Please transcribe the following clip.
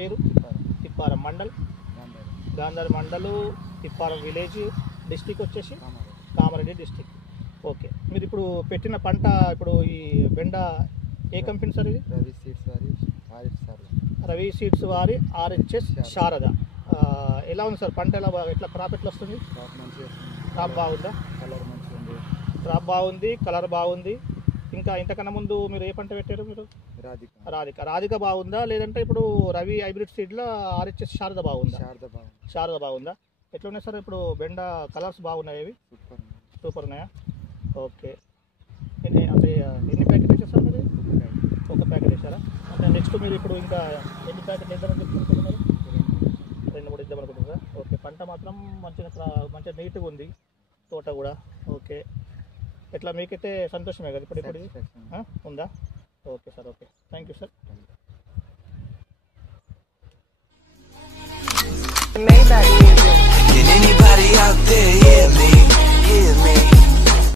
పేరు? తిప్పారం మండల్, గాంధారి మండలు, Tipparam village, district వచ్చేసి Kamareddy district. Okay, మీరు ఇప్పుడు పెట్టిన పంట ఇప్పుడు ఈ బెండ ఏ కంపెనీ సార్ ఇది? రవి సీడ్స్ వారి RHS శారద. ఎలా ఉంది సార్ పంట? ఎట్లా క్రాప్ ఎట్లా వస్తుంది? క్రాప్ బాగుందా? క్రాప్ బాగుంది, కలర్ బాగుంది. ఇంకా ఇంతకన్నా ముందు మీరు ఏ పంట పెట్టారు? మీరు రాధిక బాగుందా, లేదంటే ఇప్పుడు రవి హైబ్రిడ్ సీడ్లో RHS శారద బాగుందా? శారద బాగుందా? ఎట్లా ఉన్నాయి సార్ ఇప్పుడు బెండ కలర్స్ బాగున్నాయి? అవి సూపర్ ఉన్నాయా? ఓకే, ఎన్ని ప్యాకెట్ వేసారు సార్ మీరు? ఒక ప్యాకెట్ వేసారా? అంటే నెక్స్ట్ మీరు ఇప్పుడు ఇంకా ఎన్ని ప్యాకెట్లు వేద్దామని చెప్తున్నారు? 2-3 ఇద్దాం అనుకుంటున్నారా? ఓకే, పంట మాత్రం మంచిగా నీట్గా ఉంది, తోట కూడా. ఓకే, ఎట్లా మీకైతే సంతోషమే కదా ఇప్పుడు ఉందా? Okay sir, okay, thank you sir. Can anybody out there hear me?